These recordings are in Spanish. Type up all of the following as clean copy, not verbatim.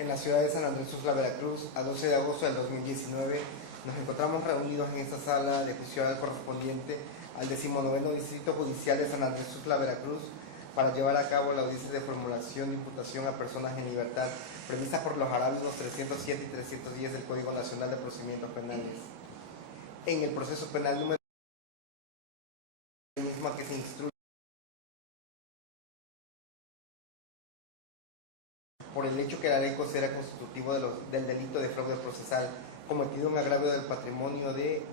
en la ciudad de San Andrés Sula, Veracruz, a 12 de agosto del 2019. Nos encontramos reunidos en esta sala de juicio correspondiente al 19º Distrito Judicial de San Andrés Sula, Veracruz, para llevar a cabo la audiencia de formulación de imputación a personas en libertad prevista por los arábigos 307 y 310 del Código Nacional de Procedimientos Penales. En el proceso penal número misma que se instruye por el hecho que la ley considera constitutivo del delito de fraude procesal cometido en agravio del patrimonio de...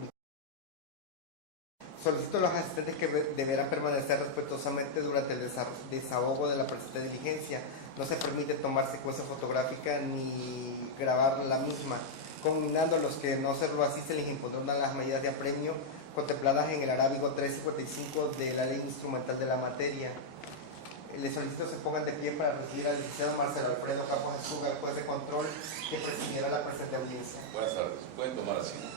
Solicito a los asistentes que deberán permanecer respetuosamente durante el desahogo de la presente diligencia. No se permite tomar secuencia fotográfica ni grabar la misma. Combinando a los que no hacerlo así se les impondrán las medidas de apremio contempladas en el arábigo 355 de la ley instrumental de la materia. Les solicito se pongan de pie para recibir al licenciado Marcelo Alfredo Campos Escuga, el juez de control que presidirá la presente audiencia. Buenas tardes. Pueden tomar asiento.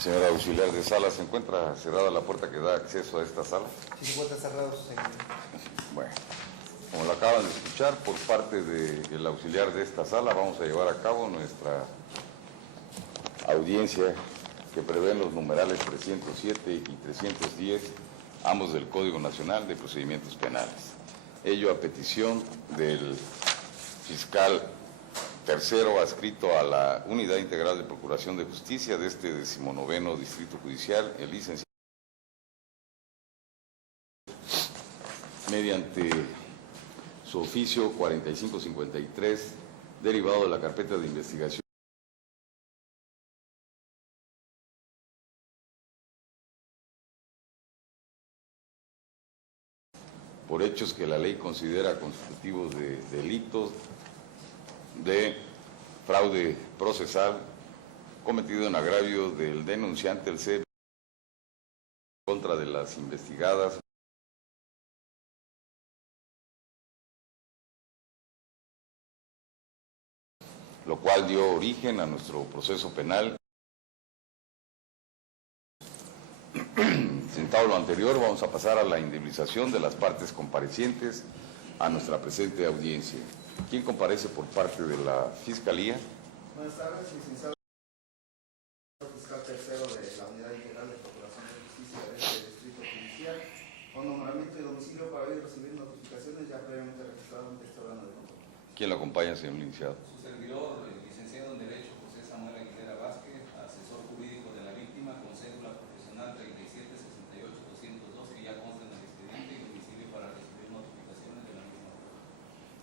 Señora auxiliar de sala, ¿se encuentra cerrada la puerta que da acceso a esta sala? Sí, se encuentra cerrado, señor. Bueno, como lo acaban de escuchar por parte del auxiliar de esta sala, vamos a llevar a cabo nuestra audiencia que prevén los numerales 307 y 310, ambos del Código Nacional de Procedimientos Penales. Ello a petición del fiscal tercero adscrito a la Unidad Integral de Procuración de Justicia de este 19º Distrito Judicial, el licenciado, mediante su oficio 4553, derivado de la carpeta de investigación por hechos que la ley considera constitutivos de delitos de fraude procesal cometido en agravio del denunciante, el ser contra de las investigadas lo cual dio origen a nuestro proceso penal. Sentado lo anterior, vamos a pasar a la indemnización de las partes comparecientes a nuestra presente audiencia. ¿Quién comparece por parte de la Fiscalía? Buenas tardes, licenciado fiscal tercero de la Unidad Integral de Procuración de Justicia de este Distrito Judicial, con nombramiento y domicilio para hoy recibir notificaciones ya previamente registradas ante este órgano de control. ¿Quién lo acompaña, señor licenciado? Su servidor, el licenciado en Derecho José Samuel Aguilera Vázquez, asesor jurídico de la víctima, con cédula profesional 3768-202, que ya consta en el expediente y domicilio para recibir notificaciones de la misma.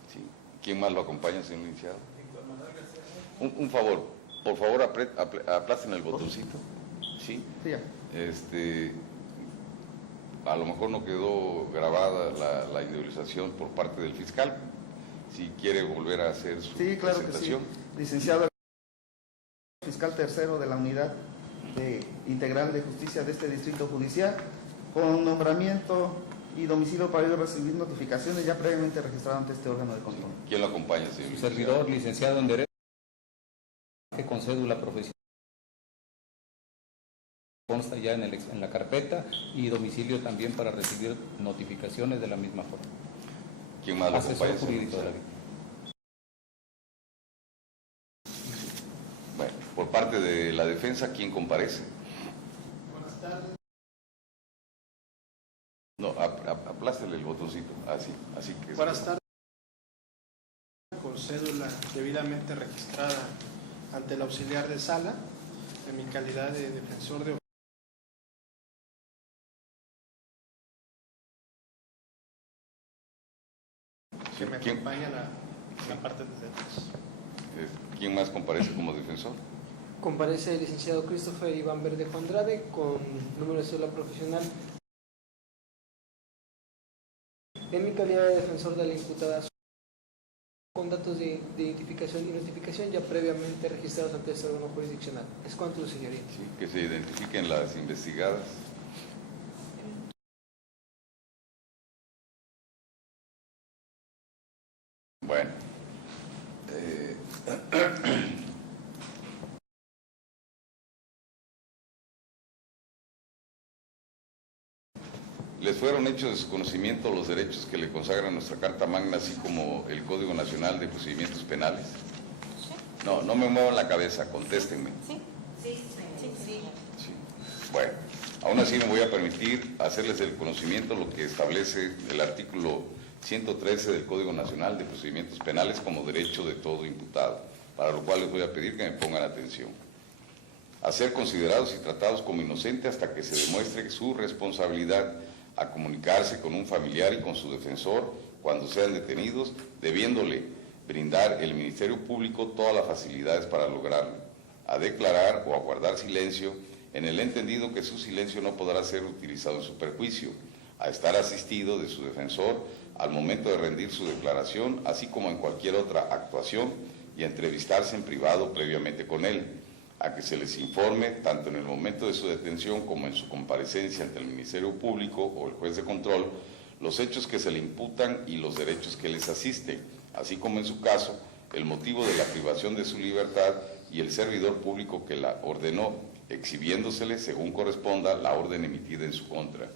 Sí. ¿Quién más lo acompaña, señor licenciado? Un favor, por favor, aplacen el botoncito. ¿Sí? Sí, ya. A lo mejor no quedó grabada la indemnización por parte del fiscal. Si quiere volver a hacer su presentación. Que sí. Licenciado fiscal tercero de la Unidad Integral de Justicia de este Distrito Judicial, con nombramiento y domicilio para ir a recibir notificaciones ya previamente registradas ante este órgano de control. ¿Quién lo acompaña, señor? Su servidor, licenciado en Derecho, que con cédula profesional consta ya en la carpeta y domicilio también para recibir notificaciones de la misma forma. ¿Quién más lo acompaña? Asesor jurídico de la víctima. Bueno, por parte de la defensa, ¿quién comparece? Buenas tardes. No, aplástele el botoncito, así que... Buenas tardes. Con cédula debidamente registrada ante el auxiliar de sala, en mi calidad de defensor de que me acompaña la parte de defensa. ¿Quién más comparece como defensor? Comparece el licenciado Christopher Iván Verdejo Andrade con número de cédula profesional. En mi calidad de defensor de la imputada con datos de identificación y notificación ya previamente registrados ante este órgano jurisdiccional. Es cuanto, señoría. Sí, que se identifiquen las investigadas. Bueno. les fueron hechos de su conocimiento los derechos que le consagra nuestra Carta Magna, así como el Código Nacional de Procedimientos Penales? Sí. No, no me muevan la cabeza, contéstenme. Sí. Sí, sí, sí. Sí. Bueno, aún así me voy a permitir hacerles el conocimiento lo que establece el artículo 113 del Código Nacional de Procedimientos Penales como derecho de todo imputado, para lo cual les voy a pedir que me pongan atención. A ser considerados y tratados como inocentes hasta que se demuestre su responsabilidad, a comunicarse con un familiar y con su defensor cuando sean detenidos, debiéndole brindar el Ministerio Público todas las facilidades para lograrlo, a declarar o a guardar silencio en el entendido que su silencio no podrá ser utilizado en su perjuicio, a estar asistido de su defensor al momento de rendir su declaración, así como en cualquier otra actuación, y a entrevistarse en privado previamente con él, a que se les informe, tanto en el momento de su detención como en su comparecencia ante el Ministerio Público o el juez de control, los hechos que se le imputan y los derechos que les asisten, así como en su caso, el motivo de la privación de su libertad y el servidor público que la ordenó, exhibiéndosele, según corresponda, la orden emitida en su contra.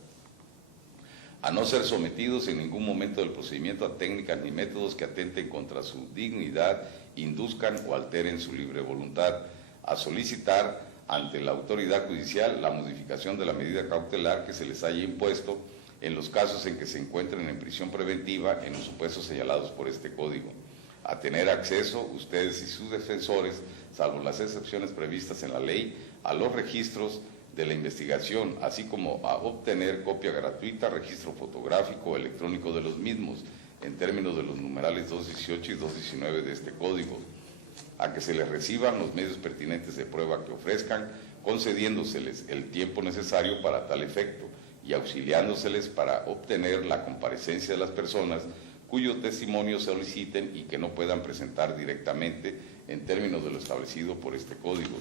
A no ser sometidos en ningún momento del procedimiento a técnicas ni métodos que atenten contra su dignidad, induzcan o alteren su libre voluntad, a solicitar ante la autoridad judicial la modificación de la medida cautelar que se les haya impuesto en los casos en que se encuentren en prisión preventiva en los supuestos señalados por este código, a tener acceso ustedes y sus defensores, salvo las excepciones previstas en la ley, a los registros de la investigación, así como a obtener copia gratuita, registro fotográfico o electrónico de los mismos, en términos de los numerales 218 y 219 de este código, a que se les reciban los medios pertinentes de prueba que ofrezcan, concediéndoseles el tiempo necesario para tal efecto y auxiliándoseles para obtener la comparecencia de las personas cuyo testimonio soliciten y que no puedan presentar directamente en términos de lo establecido por este código,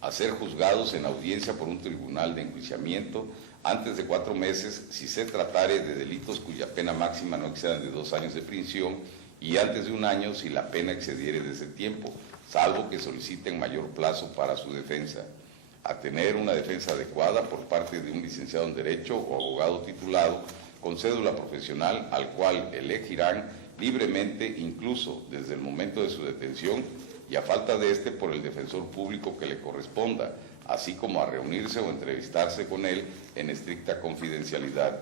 a ser juzgados en audiencia por un tribunal de enjuiciamiento antes de 4 meses si se tratare de delitos cuya pena máxima no exceda de 2 años de prisión y antes de 1 año si la pena excediere de ese tiempo, salvo que soliciten mayor plazo para su defensa, a tener una defensa adecuada por parte de un licenciado en Derecho o abogado titulado con cédula profesional al cual elegirán libremente incluso desde el momento de su detención y a falta de este por el defensor público que le corresponda, así como a reunirse o entrevistarse con él en estricta confidencialidad,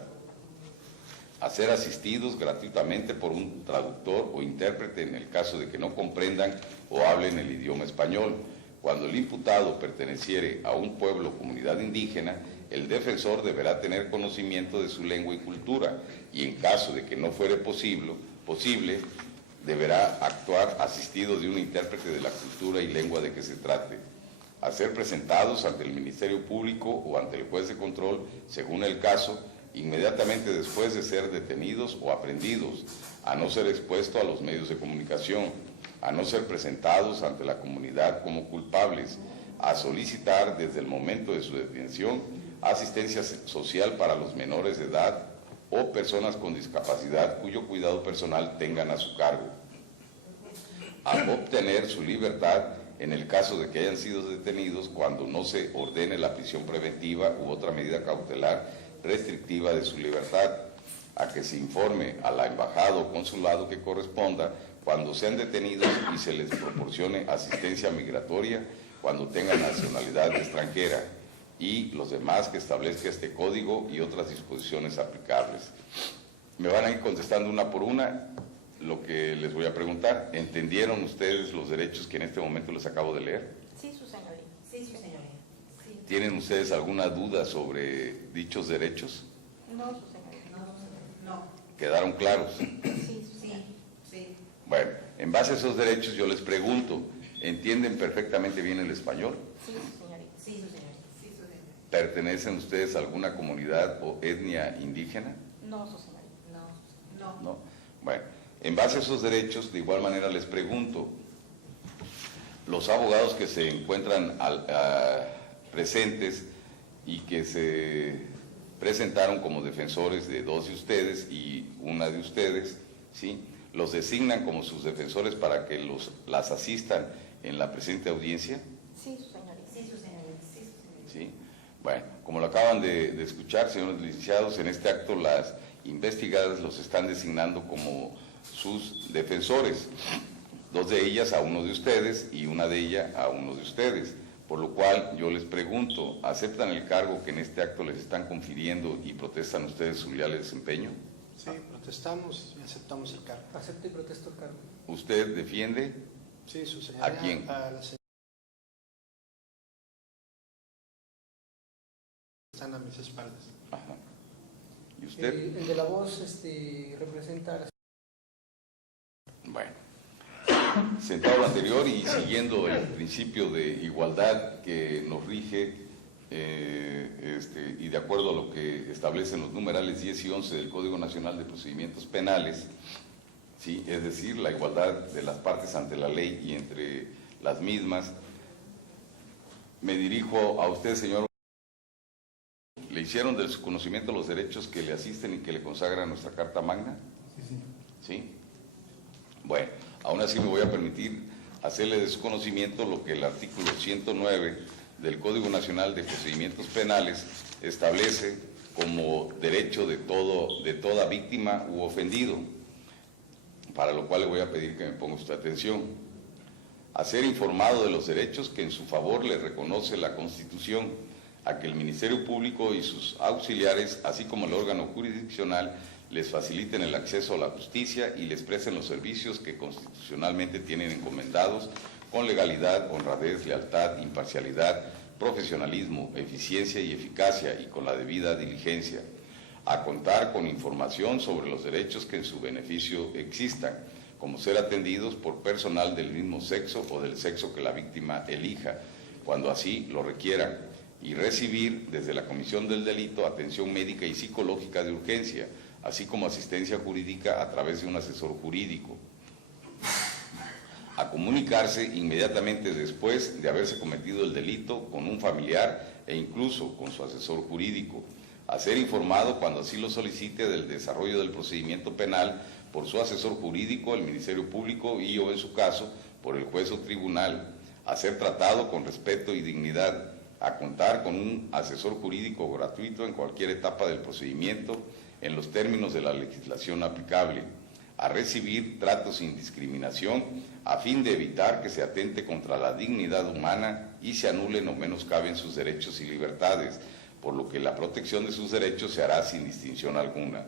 a ser asistidos gratuitamente por un traductor o intérprete en el caso de que no comprendan o hablen el idioma español. Cuando el imputado perteneciere a un pueblo o comunidad indígena, el defensor deberá tener conocimiento de su lengua y cultura y en caso de que no fuere posible, deberá actuar asistido de un intérprete de la cultura y lengua de que se trate, a ser presentados ante el Ministerio Público o ante el juez de control, según el caso, inmediatamente después de ser detenidos o aprehendidos, a no ser expuesto a los medios de comunicación, a no ser presentados ante la comunidad como culpables, a solicitar desde el momento de su detención asistencia social para los menores de edad o personas con discapacidad cuyo cuidado personal tengan a su cargo, a obtener su libertad en el caso de que hayan sido detenidos cuando no se ordene la prisión preventiva u otra medida cautelar restrictiva de su libertad, a que se informe a la embajada o consulado que corresponda cuando sean detenidos y se les proporcione asistencia migratoria cuando tengan nacionalidad extranjera y los demás que establezca este código y otras disposiciones aplicables. Me van a ir contestando una por una lo que les voy a preguntar. ¿Entendieron ustedes los derechos que en este momento les acabo de leer? Sí, su señoría. Sí, su señoría. Sí. ¿Tienen ustedes alguna duda sobre dichos derechos? No, su señoría. No. ¿Quedaron claros? Sí, sí. Sí. Bueno, en base a esos derechos yo les pregunto, ¿entienden perfectamente bien el español? Sí, su señoría. Sí, su señoría. Sí, su señoría. ¿Pertenecen ustedes a alguna comunidad o etnia indígena? No, su señoría. No. ¿No? Bueno, en base a esos derechos, de igual manera les pregunto, los abogados que se encuentran presentes y que se presentaron como defensores de 2 de ustedes y una de ustedes, ¿sí?, los designan como sus defensores para que las asistan en la presente audiencia. Sí, su señoría. Sí, su señoría. Sí, su señoría. ¿Sí? Bueno, como lo acaban de escuchar, señores licenciados, en este acto las investigadas los están designando como sus defensores, 2 de ellas a uno de ustedes y una de ellas a uno de ustedes, por lo cual yo les pregunto, ¿aceptan el cargo que en este acto les están confiriendo y protestan ustedes su leal desempeño? Sí, protestamos y aceptamos el cargo. Acepto y protesto el cargo. ¿Usted defiende? Sí, su señoría. ¿A quién? A la señora. Están a mis espaldas. Ajá. ¿Y usted? El de la voz representa a la... Bueno, sentado lo anterior y siguiendo el principio de igualdad que nos rige y de acuerdo a lo que establecen los numerales 10 y 11 del Código Nacional de Procedimientos Penales, ¿sí? Es decir, la igualdad de las partes ante la ley y entre las mismas, me dirijo a usted, señor. ¿Le hicieron de su conocimiento los derechos que le asisten y que le consagra nuestra Carta Magna? ¿Sí? Bueno, aún así me voy a permitir hacerle de su conocimiento lo que el artículo 109 del Código Nacional de Procedimientos Penales establece como derecho de toda víctima u ofendido, para lo cual le voy a pedir que me ponga usted atención. A ser informado de los derechos que en su favor le reconoce la Constitución, a que el Ministerio Público y sus auxiliares, así como el órgano jurisdiccional, les faciliten el acceso a la justicia y les presten los servicios que constitucionalmente tienen encomendados con legalidad, honradez, lealtad, imparcialidad, profesionalismo, eficiencia y eficacia y con la debida diligencia. A contar con información sobre los derechos que en su beneficio existan, como ser atendidos por personal del mismo sexo o del sexo que la víctima elija, cuando así lo requieran, y recibir desde la comisión del delito atención médica y psicológica de urgencia, así como asistencia jurídica a través de un asesor jurídico. A comunicarse inmediatamente después de haberse cometido el delito con un familiar e incluso con su asesor jurídico. A ser informado cuando así lo solicite del desarrollo del procedimiento penal por su asesor jurídico, el Ministerio Público y o en su caso por el juez o tribunal. A ser tratado con respeto y dignidad. A contar con un asesor jurídico gratuito en cualquier etapa del procedimiento en los términos de la legislación aplicable, a recibir tratos sin discriminación a fin de evitar que se atente contra la dignidad humana y se anulen o menoscaben sus derechos y libertades, por lo que la protección de sus derechos se hará sin distinción alguna,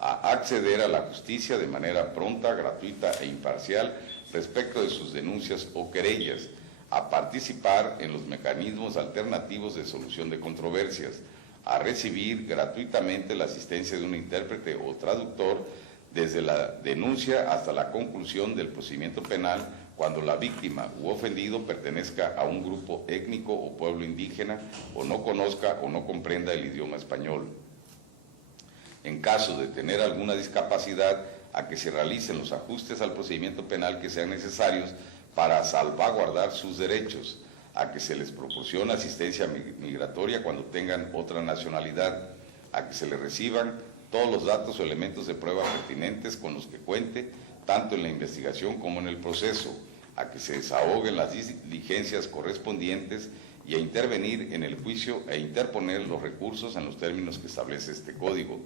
a acceder a la justicia de manera pronta, gratuita e imparcial respecto de sus denuncias o querellas, a participar en los mecanismos alternativos de solución de controversias, a recibir gratuitamente la asistencia de un intérprete o traductor desde la denuncia hasta la conclusión del procedimiento penal cuando la víctima u ofendido pertenezca a un grupo étnico o pueblo indígena o no conozca o no comprenda el idioma español. En caso de tener alguna discapacidad, a que se realicen los ajustes al procedimiento penal que sean necesarios para salvaguardar sus derechos, a que se les proporcione asistencia migratoria cuando tengan otra nacionalidad, a que se les reciban todos los datos o elementos de prueba pertinentes con los que cuente, tanto en la investigación como en el proceso, a que se desahoguen las diligencias correspondientes y a intervenir en el juicio e interponer los recursos en los términos que establece este código,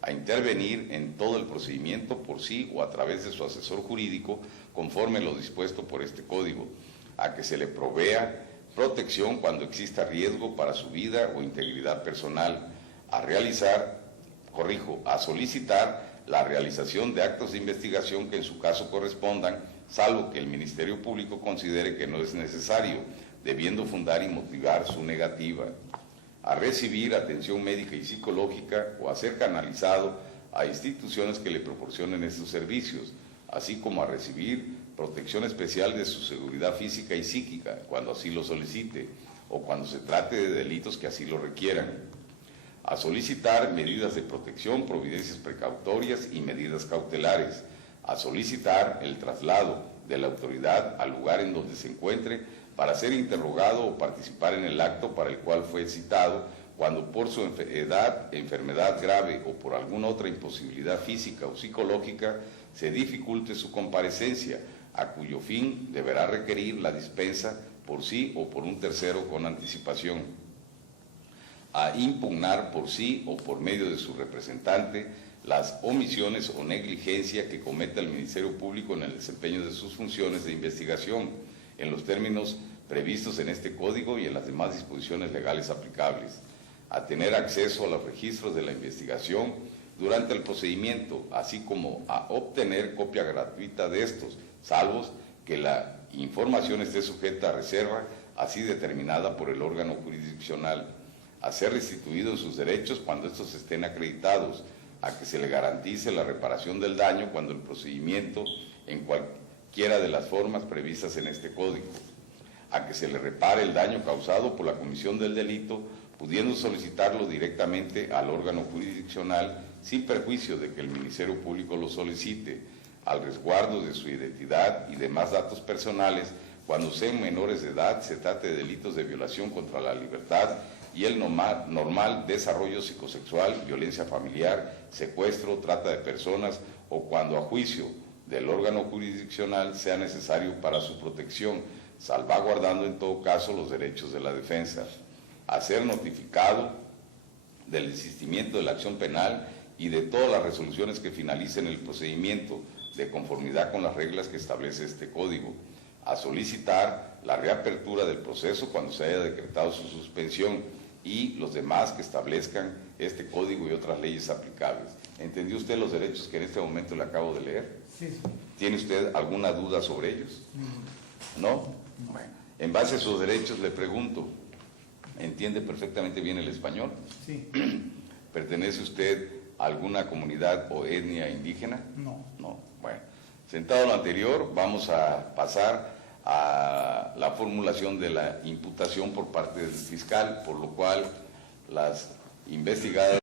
a intervenir en todo el procedimiento por sí o a través de su asesor jurídico conforme lo dispuesto por este código, a que se le provea protección cuando exista riesgo para su vida o integridad personal, a solicitar la realización de actos de investigación que en su caso correspondan, salvo que el Ministerio Público considere que no es necesario, debiendo fundar y motivar su negativa, a recibir atención médica y psicológica o a ser canalizado a instituciones que le proporcionen estos servicios, así como a recibir protección especial de su seguridad física y psíquica, cuando así lo solicite, o cuando se trate de delitos que así lo requieran, a solicitar medidas de protección, providencias precautorias y medidas cautelares, a solicitar el traslado de la autoridad al lugar en donde se encuentre para ser interrogado o participar en el acto para el cual fue citado, cuando por su enfermedad grave o por alguna otra imposibilidad física o psicológica se dificulte su comparecencia, a cuyo fin deberá requerir la dispensa por sí o por un tercero con anticipación, a impugnar por sí o por medio de su representante las omisiones o negligencia que cometa el Ministerio Público en el desempeño de sus funciones de investigación, en los términos previstos en este Código y en las demás disposiciones legales aplicables, a tener acceso a los registros de la investigación durante el procedimiento, así como a obtener copia gratuita de estos, salvo que la información esté sujeta a reserva, así determinada por el órgano jurisdiccional, a ser restituidos sus derechos cuando estos estén acreditados, a que se le garantice la reparación del daño cuando el procedimiento en cualquiera de las formas previstas en este Código, a que se le repare el daño causado por la comisión del delito, pudiendo solicitarlo directamente al órgano jurisdiccional sin perjuicio de que el Ministerio Público lo solicite, al resguardo de su identidad y demás datos personales cuando sean menores de edad, se trate de delitos de violación contra la libertad y el normal desarrollo psicosexual, violencia familiar, secuestro, trata de personas o cuando a juicio del órgano jurisdiccional sea necesario para su protección, salvaguardando en todo caso los derechos de la defensa, a ser notificado del desistimiento de la acción penal y de todas las resoluciones que finalicen el procedimiento de conformidad con las reglas que establece este Código, a solicitar la reapertura del proceso cuando se haya decretado su suspensión y los demás que establezcan este Código y otras leyes aplicables. ¿Entendió usted los derechos que en este momento le acabo de leer? Sí, sí. ¿Tiene usted alguna duda sobre ellos? ¿No? Bueno, en base a sus derechos le pregunto, ¿entiende perfectamente bien el español? Sí. ¿Pertenece usted a alguna comunidad o etnia indígena? No. No. Bueno, sentado lo anterior, vamos a pasar a la formulación de la imputación por parte del fiscal, por lo cual las investigadas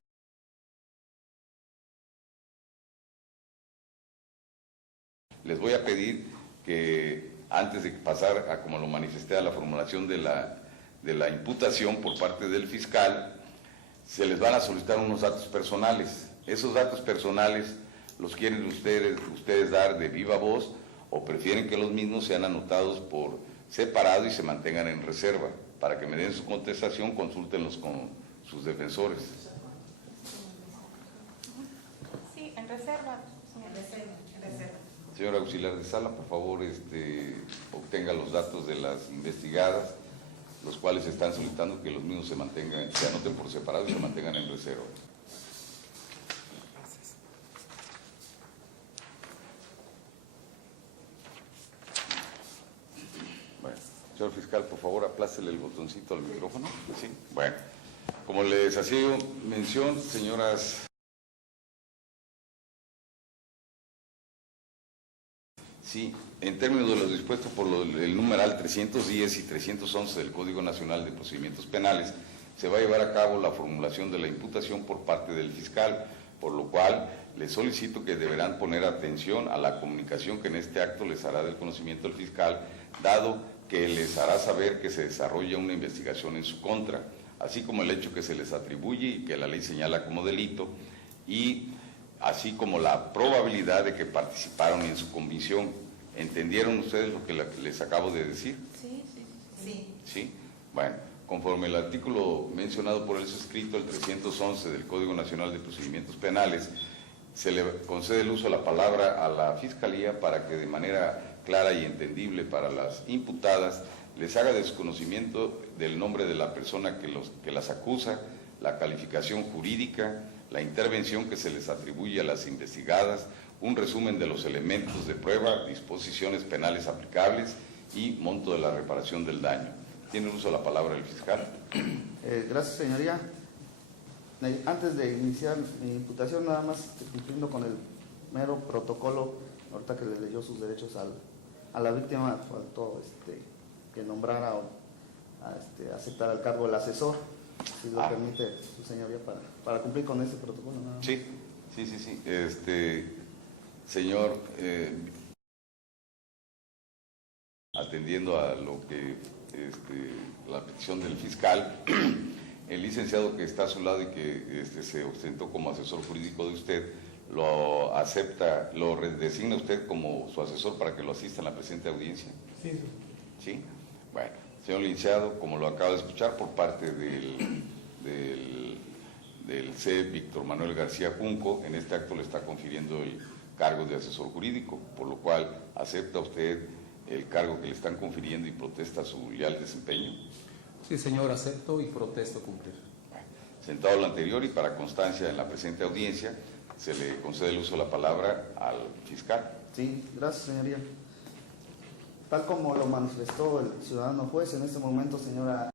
les voy a pedir que antes de pasar a, como lo manifesté, a la formulación de la imputación por parte del fiscal, se les van a solicitar unos datos personales. Esos datos personales los quieren ustedes dar de viva voz o prefieren que los mismos sean anotados por separado y se mantengan en reserva. Para que me den su contestación, consúltenlos con sus defensores. Sí, en reserva, señor. En reserva. Señor auxiliar de sala, por favor, obtenga los datos de las investigadas, los cuales están solicitando que los mismos se anoten por separado y se mantengan en reserva. Bueno, señor fiscal, por favor, aplástele el botoncito al micrófono. ¿Sí? Bueno, como les hacía mención, señoras... Sí, en términos de lo dispuesto por el numeral 310 y 311 del Código Nacional de Procedimientos Penales, se va a llevar a cabo la formulación de la imputación por parte del fiscal, por lo cual les solicito que deberán poner atención a la comunicación que en este acto les hará del conocimiento el fiscal, dado que les hará saber que se desarrolla una investigación en su contra, así como el hecho que se les atribuye y que la ley señala como delito, y así como la probabilidad de que participaron en su comisión. ¿Entendieron ustedes lo que les acabo de decir? Sí, sí, sí. ¿Sí? Bueno, conforme el artículo mencionado por el suscrito, el 311 del Código Nacional de Procedimientos Penales, se le concede el uso de la palabra a la Fiscalía para que de manera clara y entendible para las imputadas les haga desconocimiento del nombre de la persona que las acusa, la calificación jurídica, la intervención que se les atribuye a las investigadas, un resumen de los elementos de prueba, disposiciones penales aplicables y monto de la reparación del daño. ¿Tiene uso la palabra el fiscal? Gracias, señoría. Antes de iniciar mi imputación, nada más cumpliendo con el mero protocolo, ahorita que le leyó sus derechos a la víctima, faltó que nombrara o aceptar el cargo del asesor, si lo permite su señoría, para cumplir con ese protocolo. Nada más. Sí. Señor, atendiendo a lo que la petición del fiscal, el licenciado que está a su lado y que se ostentó como asesor jurídico de usted, lo acepta, lo designa usted como su asesor para que lo asista en la presente audiencia. Sí, sí. ¿Sí? Bueno, señor licenciado, como lo acaba de escuchar por parte del CEP Víctor Manuel García Junco. En este acto le está confiriendo el cargo de asesor jurídico, por lo cual acepta usted el cargo que le están confiriendo y protesta su leal desempeño. Sí, señor, acepto y protesto cumplir. Sentado lo anterior y para constancia en la presente audiencia, se le concede el uso de la palabra al fiscal. Sí, gracias, señoría. Tal como lo manifestó el ciudadano juez, en este momento, señora,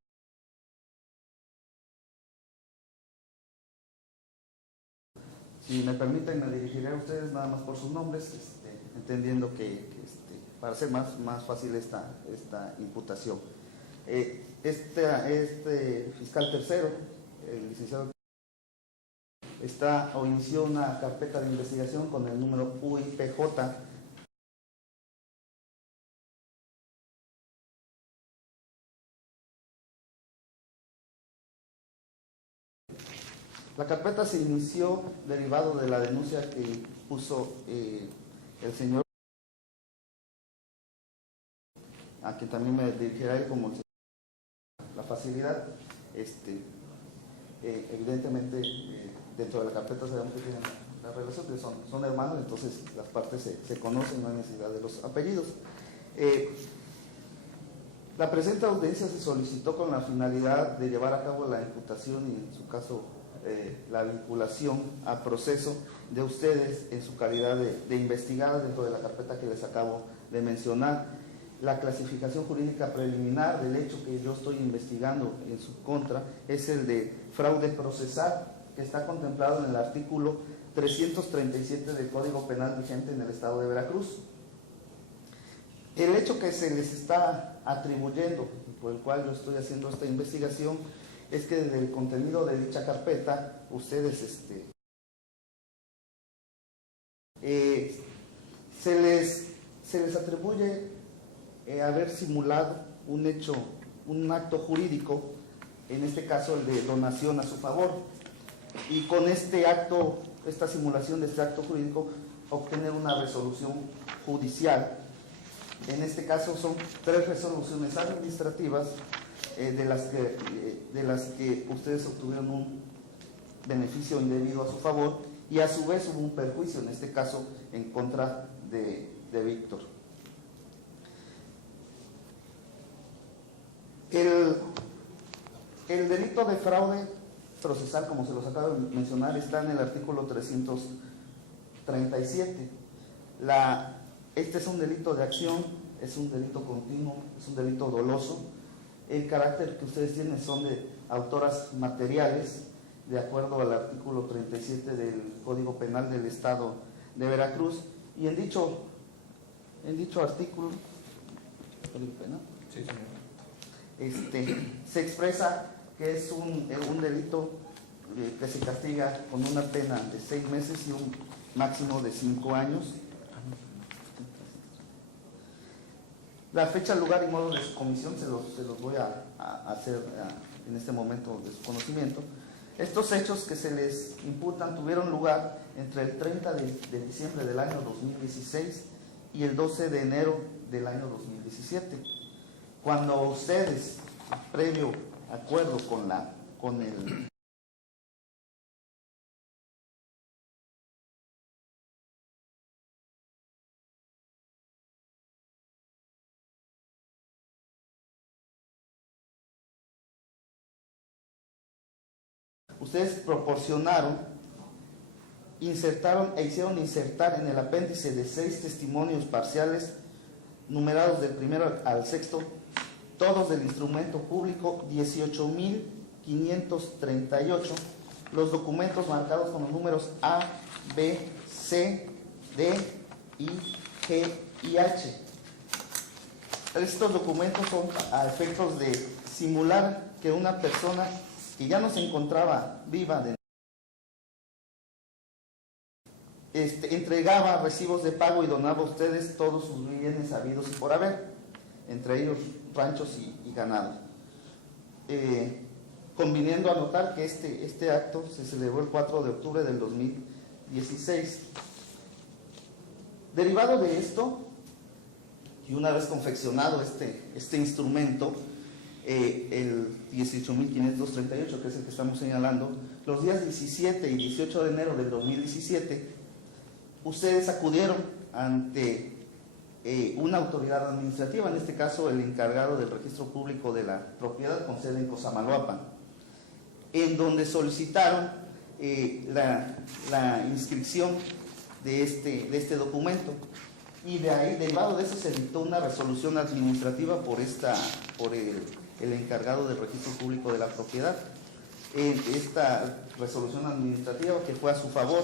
si me permiten, me dirigiré a ustedes nada más por sus nombres, entendiendo que para hacer más fácil esta imputación. Este fiscal tercero, el licenciado, inició una carpeta de investigación con el número UIPJ. La carpeta se inició derivado de la denuncia que puso el señor, a quien también me dirigirá él como la facilidad. Evidentemente, dentro de la carpeta sabemos que tienen la relación, que son hermanos, entonces las partes se conocen, no hay necesidad de los apellidos. La presente audiencia se solicitó con la finalidad de llevar a cabo la imputación y, en su caso, la vinculación a proceso de ustedes en su calidad de investigadas dentro de la carpeta que les acabo de mencionar. La clasificación jurídica preliminar del hecho que yo estoy investigando en su contra es el de fraude procesal, que está contemplado en el artículo 337 del Código Penal vigente en el Estado de Veracruz. El hecho que se les está atribuyendo, por el cual yo estoy haciendo esta investigación, es que desde el contenido de dicha carpeta, ustedes se les atribuye haber simulado un acto jurídico, en este caso el de donación a su favor, y con esta simulación de este acto jurídico, obtener una resolución judicial. En este caso son 3 resoluciones administrativas de las que ustedes obtuvieron un beneficio indebido a su favor, y a su vez hubo un perjuicio, en este caso en contra de Víctor. El delito de fraude procesal, como se los acabo de mencionar, está en el artículo 337. Este es un delito de acción, es un delito continuo, es un delito doloso. El carácter que ustedes tienen son de autoras materiales, de acuerdo al artículo 37 del Código Penal del Estado de Veracruz, y en dicho artículo, ¿Código Penal? Sí, señor. Se expresa que es un delito que se castiga con una pena de 6 meses y un máximo de 5 años. La fecha, lugar y modo de su comisión se los voy a hacer en este momento de su conocimiento. Estos hechos que se les imputan tuvieron lugar entre el 30 de diciembre del año 2016 y el 12 de enero del año 2017. Cuando ustedes, previo acuerdo con el ustedes insertaron e hicieron insertar en el apéndice de 6 testimonios parciales, numerados del primero al sexto, todos del instrumento público 18.538, los documentos marcados con los números A, B, C, D, I, G y H. Estos documentos son a efectos de simular que una persona que ya no se encontraba viva entregaba recibos de pago y donaba a ustedes todos sus bienes habidos y por haber, entre ellos ranchos y ganado. Conviniendo a notar que este acto se celebró el 4 de octubre del 2016. Derivado de esto, y una vez confeccionado este instrumento, el 18.538, que es el que estamos señalando, los días 17 y 18 de enero del 2017, ustedes acudieron ante una autoridad administrativa, en este caso el encargado del registro público de la propiedad con sede en Cosamaloapan, en donde solicitaron la inscripción de este documento, y de ahí, derivado de eso, se dictó una resolución administrativa por el encargado del registro público de la propiedad. Esta resolución administrativa, que fue a su favor,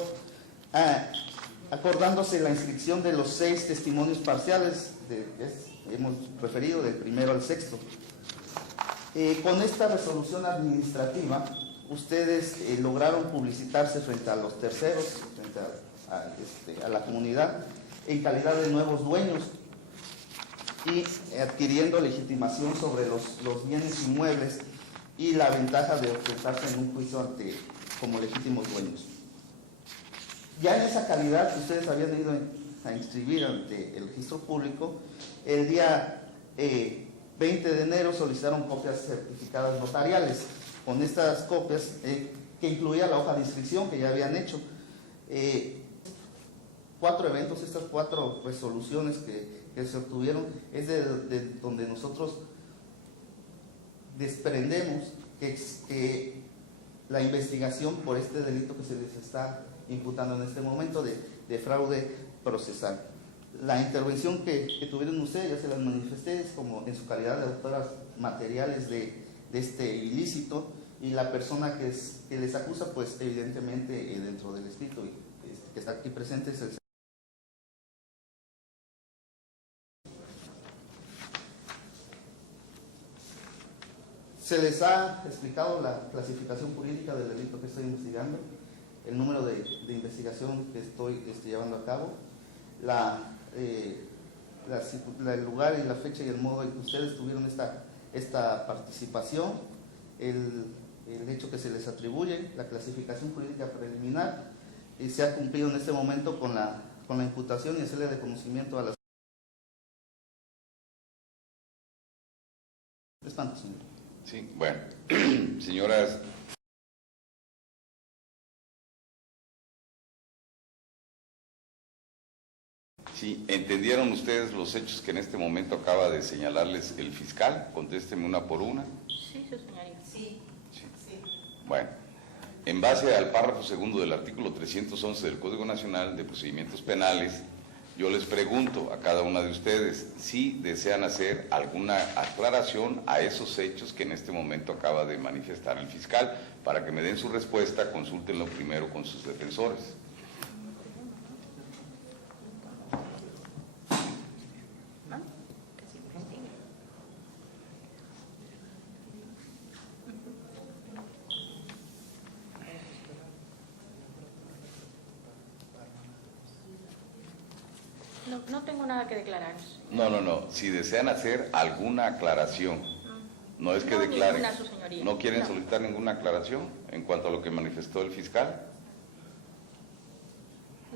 acordándose la inscripción de los 6 testimonios parciales, hemos referido del primero al sexto. Con esta resolución administrativa, ustedes lograron publicitarse frente a los terceros, frente a la comunidad, en calidad de nuevos dueños y adquiriendo legitimación sobre los bienes inmuebles y la ventaja de presentarse en un juicio como legítimos dueños. Ya en esa calidad, ustedes habían ido a inscribir ante el registro público. El día 20 de enero solicitaron copias certificadas notariales. Con estas copias, que incluía la hoja de inscripción que ya habían hecho, 4 eventos, estas 4 resoluciones que se obtuvieron, es de donde nosotros desprendemos que la investigación por este delito que se les está imputando en este momento de fraude procesal. La intervención que tuvieron ustedes, ya se las manifesté, es como en su calidad de autoras materiales de este ilícito, y la persona que les acusa, pues evidentemente dentro del escrito que está aquí presente es el Se les ha explicado la clasificación jurídica del delito que estoy investigando, el número de investigación que estoy llevando a cabo, el lugar y la fecha y el modo en que ustedes tuvieron esta participación, el hecho que se les atribuye, la clasificación jurídica preliminar, y se ha cumplido en este momento con la imputación y hacerle de conocimiento a las... Espanto, señor. Sí, bueno, señoras. Sí, ¿entendieron ustedes los hechos que en este momento acaba de señalarles el fiscal? Contéstenme una por una. Sí, su señoría. Sí. Sí. Bueno, en base al párrafo segundo del artículo 311 del Código Nacional de Procedimientos Penales, yo les pregunto a cada una de ustedes si desean hacer alguna aclaración a esos hechos que en este momento acaba de manifestar el fiscal. Para que me den su respuesta, consúltenlo primero con sus defensores. No tengo nada que declarar. No. Si desean hacer alguna aclaración, no es que No, declaren. ninguna, su señoría. ¿No quieren No. solicitar ninguna aclaración en cuanto a lo que manifestó el fiscal?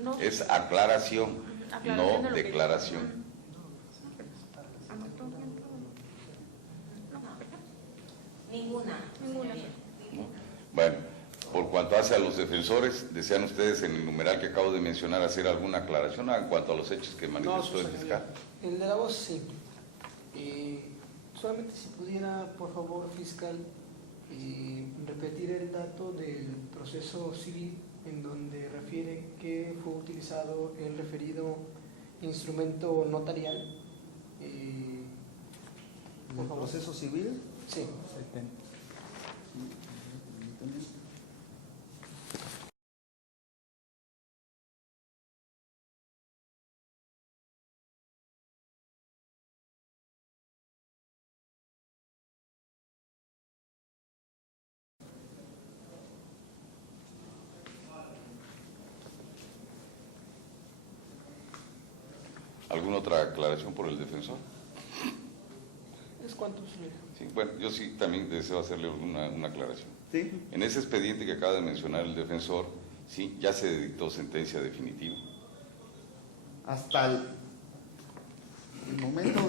No. Es aclaración, Aclaración no de lo que- declaración. Ninguna. Bueno, por cuanto hace a los defensores, ¿desean ustedes en el numeral que acabo de mencionar hacer alguna aclaración en cuanto a los hechos que manifestó el fiscal? El de la voz sí. Solamente si pudiera, por favor, fiscal, repetir el dato del proceso civil en donde refiere que fue utilizado el referido instrumento notarial. ¿El proceso civil? Sí. ¿Alguna otra aclaración por el defensor? ¿Es cuánto, señor? Sí, bueno, yo sí también deseo hacerle una aclaración. Sí. En ese expediente que acaba de mencionar el defensor, sí, ya se dictó sentencia definitiva. Hasta el momento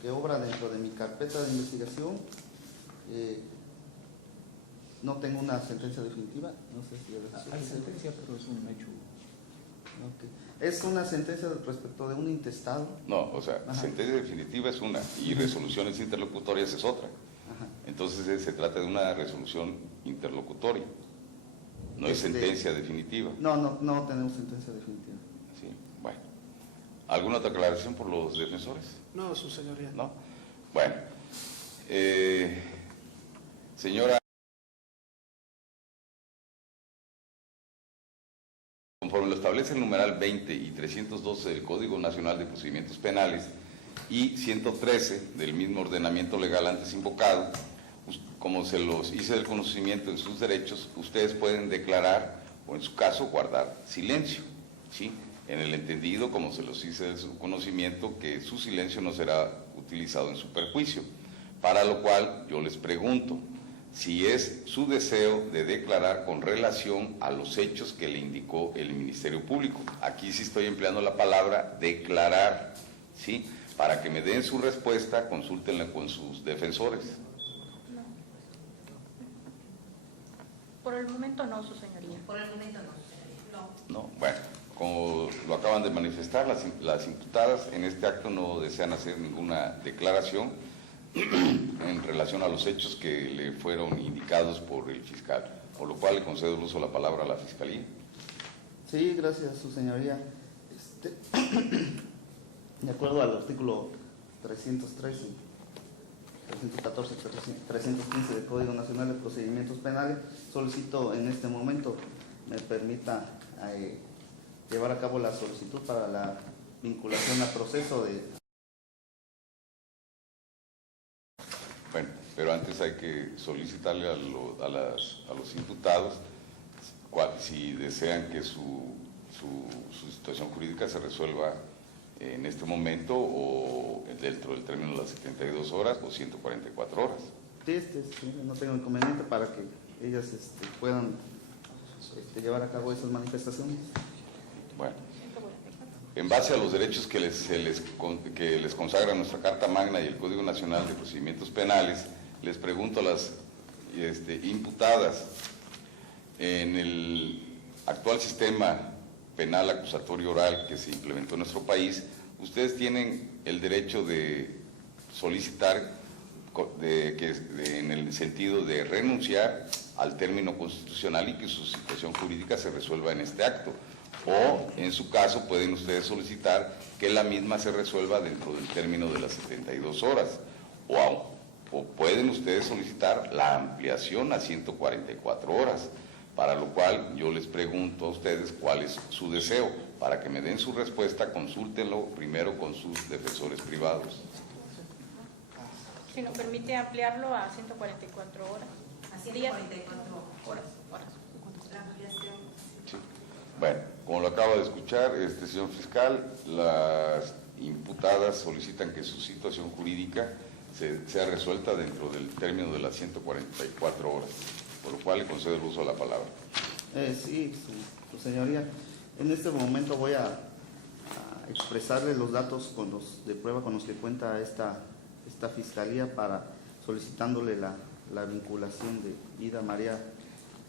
que obra dentro de mi carpeta de investigación, no tengo una sentencia definitiva, no sé si Hay sentencia, pero es un hecho. Okay. Es una sentencia respecto de un intestado. No, o sea, Ajá. sentencia definitiva es una y resoluciones interlocutorias es otra. Ajá. Entonces se trata de una resolución interlocutoria, no es sentencia definitiva. No tenemos sentencia definitiva. Sí, bueno. ¿Alguna otra aclaración por los defensores? No, su señoría. ¿No? Bueno. Señora, conforme lo establece el numeral 20 y 312 del Código Nacional de Procedimientos Penales y 113 del mismo ordenamiento legal antes invocado, como se los hice del conocimiento en sus derechos, ustedes pueden declarar o en su caso guardar silencio, ¿sí? En el entendido, como se los hice de su conocimiento, que su silencio no será utilizado en su perjuicio, para lo cual yo les pregunto si es su deseo de declarar con relación a los hechos que le indicó el Ministerio Público. Aquí sí estoy empleando la palabra declarar, ¿sí? Para que me den su respuesta, consúltenla con sus defensores. No. Por el momento no, su señoría. Por el momento no, señoría. No, bueno, como lo acaban de manifestar, las imputadas en este acto no desean hacer ninguna declaración en relación a los hechos que le fueron indicados por el fiscal, por lo cual le concedo el uso de la palabra a la Fiscalía. Sí, gracias, su señoría. De acuerdo al artículo 313, 314, 315 del Código Nacional de Procedimientos Penales, solicito en este momento me permita llevar a cabo la solicitud para la vinculación a proceso de... Bueno, pero antes hay que solicitarle a los imputados si desean que su situación jurídica se resuelva en este momento o dentro del término de las 72 horas o 144 horas. Sí, no tengo inconveniente para que ellas puedan llevar a cabo esas manifestaciones. Bueno, en base a los derechos que les consagra nuestra Carta Magna y el Código Nacional de Procedimientos Penales, les pregunto a las imputadas, en el actual sistema penal acusatorio oral que se implementó en nuestro país, ustedes tienen el derecho de solicitar en el sentido de renunciar al término constitucional y que su situación jurídica se resuelva en este acto. O, en su caso, pueden ustedes solicitar que la misma se resuelva dentro del término de las 72 horas. O pueden ustedes solicitar la ampliación a 144 horas, para lo cual yo les pregunto a ustedes cuál es su deseo. Para que me den su respuesta, consúltenlo primero con sus defensores privados. Si nos permite ampliarlo a 144 horas. A 144 horas. La ampliación. Sí. Bueno, como lo acaba de escuchar, señor fiscal, las imputadas solicitan que su situación jurídica sea resuelta dentro del término de las 144 horas, por lo cual le concedo el uso de la palabra. Sí, su señoría. En este momento voy a expresarle los datos de prueba con los que cuenta esta fiscalía para solicitándole la vinculación de Ida María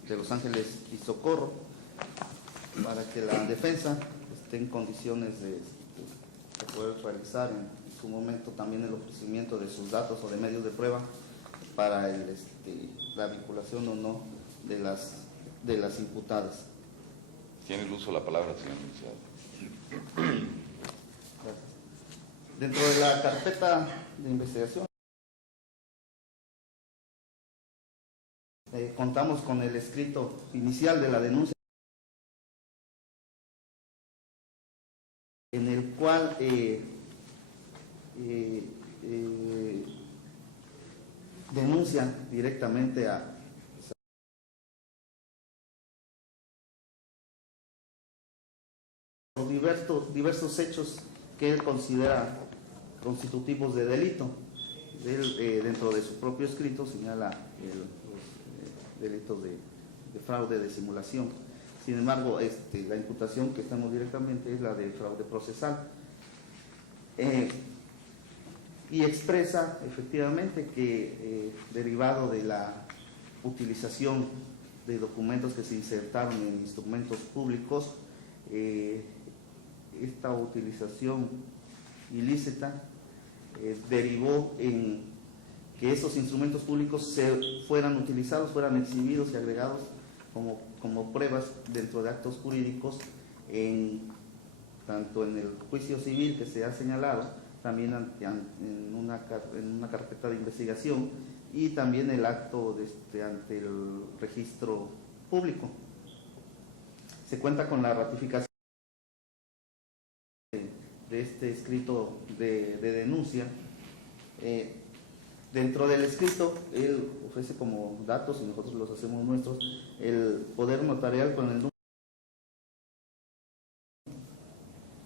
de Los Ángeles y Socorro, para que la defensa esté en condiciones de poder realizar en su momento también el ofrecimiento de sus datos o de medios de prueba para la vinculación o no de las imputadas. Tiene el uso de la palabra, señor licenciado. Gracias. Dentro de la carpeta de investigación contamos con el escrito inicial de la denuncia, en el cual denuncia directamente a diversos hechos que él considera constitutivos de delito. Él, dentro de su propio escrito, señala los delitos de fraude, de simulación. Sin embargo, la imputación que estamos directamente es la de fraude procesal. y expresa efectivamente que derivado de la utilización de documentos que se insertaron en instrumentos públicos, esta utilización ilícita derivó en que esos instrumentos públicos fueran utilizados, fueran exhibidos y agregados como pruebas dentro de actos jurídicos, tanto en el juicio civil que se ha señalado, también en una carpeta de investigación, y también el acto ante el registro público. Se cuenta con la ratificación de este escrito de denuncia. Dentro del escrito, él ofrece como datos, y nosotros los hacemos nuestros, el poder notarial con el número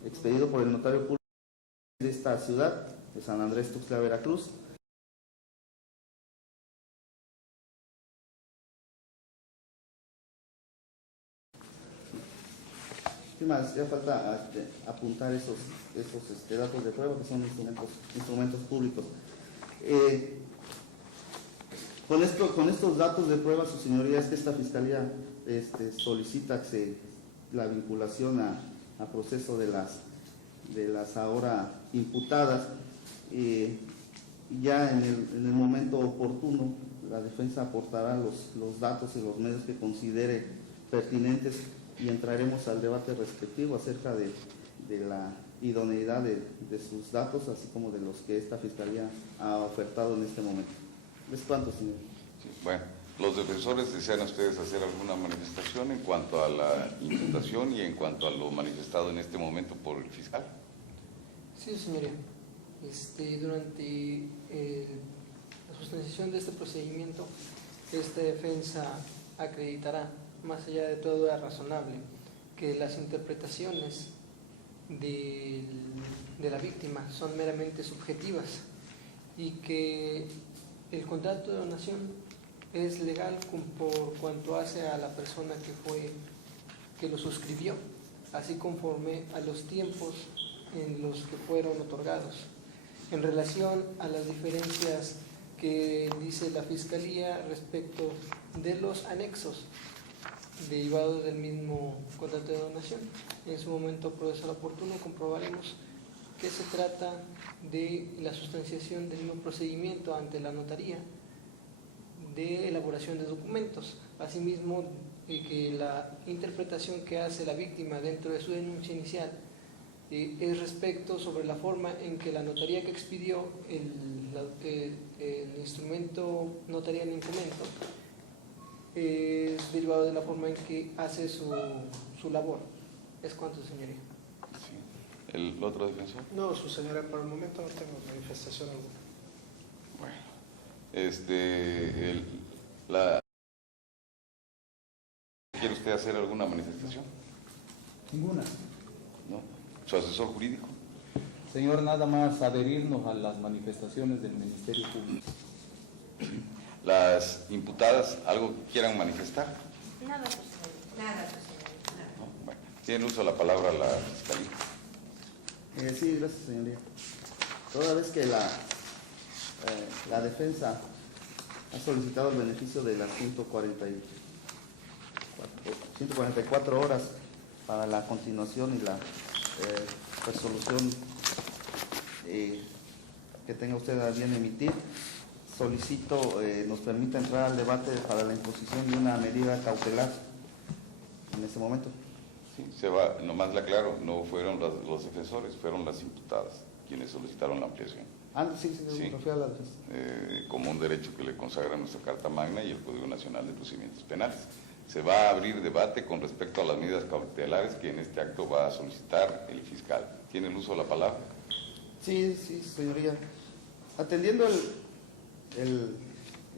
expedido por el notario público de esta ciudad, de San Andrés Tuxtla, Veracruz. ¿Qué más? Ya falta apuntar esos datos de prueba, que son instrumentos públicos. Con estos datos de prueba, su señoría, es que esta fiscalía solicita la vinculación a proceso de las ahora imputadas. Ya en el momento oportuno, la defensa aportará los datos y los medios que considere pertinentes, y entraremos al debate respectivo acerca de la idoneidad de sus datos, así como de los que esta fiscalía ha ofertado en este momento. ¿Es cuánto, señor? Sí, bueno, los defensores desean ustedes hacer alguna manifestación en cuanto a la imputación y en cuanto a lo manifestado en este momento por el fiscal. Sí, señoría. Durante la sustanciación de este procedimiento, esta defensa acreditará, más allá de todo es razonable, que las interpretaciones de la víctima son meramente subjetivas y que el contrato de donación es legal por cuanto hace a la persona que lo suscribió, así conforme a los tiempos en los que fueron otorgados. En relación a las diferencias que dice la Fiscalía respecto de los anexos derivados del mismo contrato de donación, en su momento procesal oportuno comprobaremos que se trata de la sustanciación del mismo procedimiento ante la notaría de elaboración de documentos. Asimismo, que la interpretación que hace la víctima dentro de su denuncia inicial es respecto sobre la forma en que la notaría que expidió el instrumento notarial incremento es derivado de la forma en que hace su labor. ¿Es cuánto, señoría? Sí. ¿El otro defensor? No, su señoría, por el momento no tengo manifestación alguna. Bueno, ¿quiere usted hacer alguna manifestación? Ninguna. ¿No? ¿Su asesor jurídico? Señor, nada más adherirnos a las manifestaciones del Ministerio Público. ¿Las imputadas algo que quieran manifestar? Nada, pues, señoría. Nada, señoría. ¿No? Bueno, tiene uso de la palabra la fiscalía. Sí, gracias, señoría. Toda vez que la defensa ha solicitado el beneficio de las 144 horas para la continuación y la resolución que tenga usted a bien emitir, solicito nos permita entrar al debate para la imposición de una medida cautelar en este momento. Sí, nomás le aclaro, no fueron los defensores, fueron las imputadas quienes solicitaron la ampliación. Sí, me refiero a la defensa. Como un derecho que le consagra nuestra Carta Magna y el Código Nacional de Procedimientos Penales. Se va a abrir debate con respecto a las medidas cautelares que en este acto va a solicitar el fiscal. ¿Tiene el uso de la palabra? Sí, señoría. Atendiendo el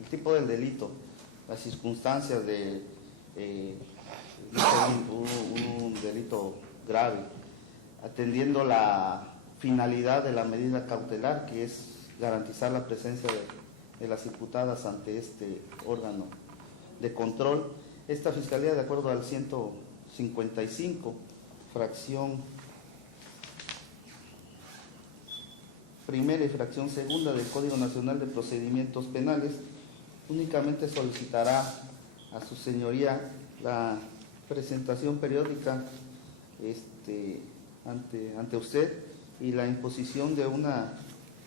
tipo del delito, las circunstancias de un delito grave, atendiendo la finalidad de la medida cautelar, que es garantizar la presencia de las imputadas ante este órgano de control, esta Fiscalía, de acuerdo al 155, fracción primera y fracción segunda del Código Nacional de Procedimientos Penales, únicamente solicitará a su señoría la presentación periódica ante usted y la imposición de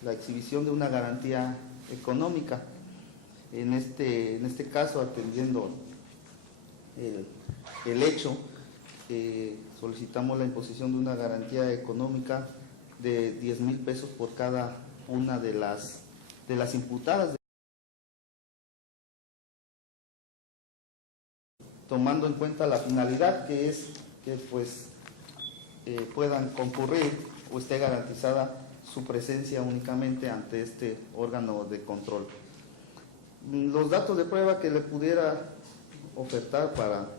la exhibición de una garantía económica. En este caso, atendiendo el hecho, solicitamos la imposición de una garantía económica de 10,000 pesos por cada una de las imputadas, tomando en cuenta la finalidad, que es que puedan concurrir o esté garantizada su presencia únicamente ante este órgano de control. Los datos de prueba que le pudiera ofertar para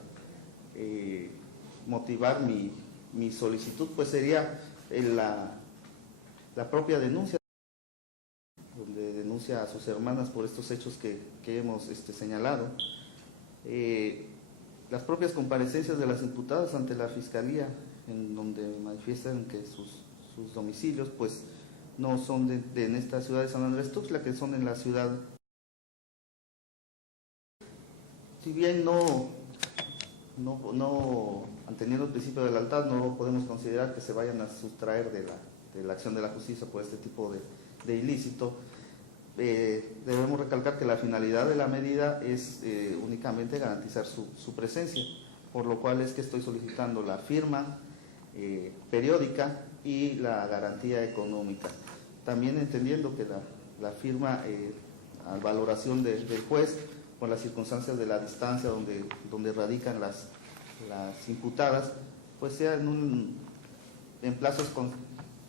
motivar mi solicitud, pues sería la propia denuncia, donde denuncia a sus hermanas por estos hechos que hemos señalado. Las propias comparecencias de las imputadas ante la Fiscalía, en donde manifiestan que sus domicilios pues no son en esta ciudad de San Andrés Tuxtla, que son en la ciudad. Si bien no teniendo el principio de lealtad, no podemos considerar que se vayan a sustraer de la acción de la justicia por este tipo de ilícito, debemos recalcar que la finalidad de la medida es únicamente garantizar su presencia, por lo cual es que estoy solicitando la firma periódica y la garantía económica. También entendiendo que la firma a valoración del juez, con las circunstancias de la distancia donde radican las imputadas, pues sea en plazos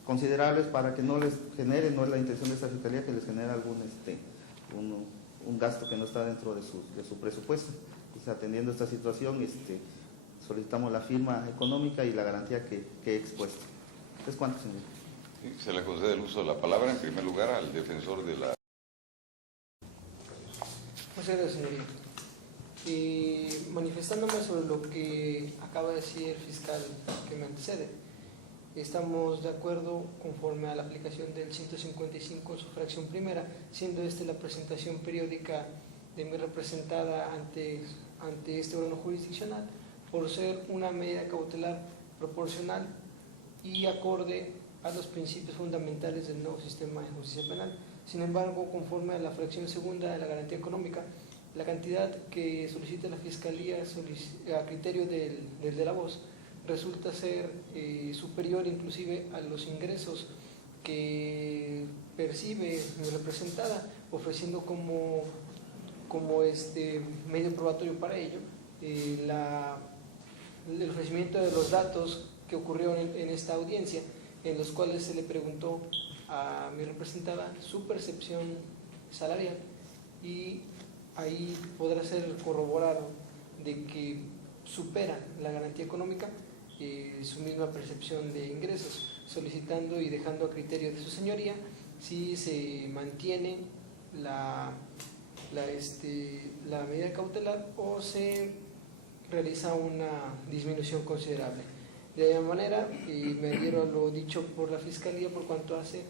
considerables, para que no les genere, no es la intención de esta Fiscalía que les genere un gasto que no está dentro de su presupuesto. Pues, atendiendo esta situación, solicitamos la firma económica y la garantía que he expuesto. ¿Es cuánto, señor? Se le concede el uso de la palabra, en primer lugar, al defensor de la... Muchas gracias, señoría. Manifestándome sobre lo que acaba de decir el fiscal que me antecede, estamos de acuerdo conforme a la aplicación del 155 en su fracción primera, siendo la presentación periódica de mi representada ante este órgano jurisdiccional, por ser una medida cautelar proporcional y acorde a los principios fundamentales del nuevo sistema de justicia penal. Sin embargo, conforme a la fracción segunda de la garantía económica, la cantidad que solicita la Fiscalía a criterio del de la voz resulta ser superior inclusive a los ingresos que percibe mi representada, ofreciendo como medio probatorio para ello el ofrecimiento de los datos que ocurrieron en esta audiencia, en los cuales se le preguntó a mi representada su percepción salarial, y ahí podrá ser corroborado de que superan la garantía económica su misma percepción de ingresos, solicitando y dejando a criterio de su señoría si se mantiene la medida cautelar o se realiza una disminución considerable. De la manera, me adhiero a lo dicho por la Fiscalía por cuanto hace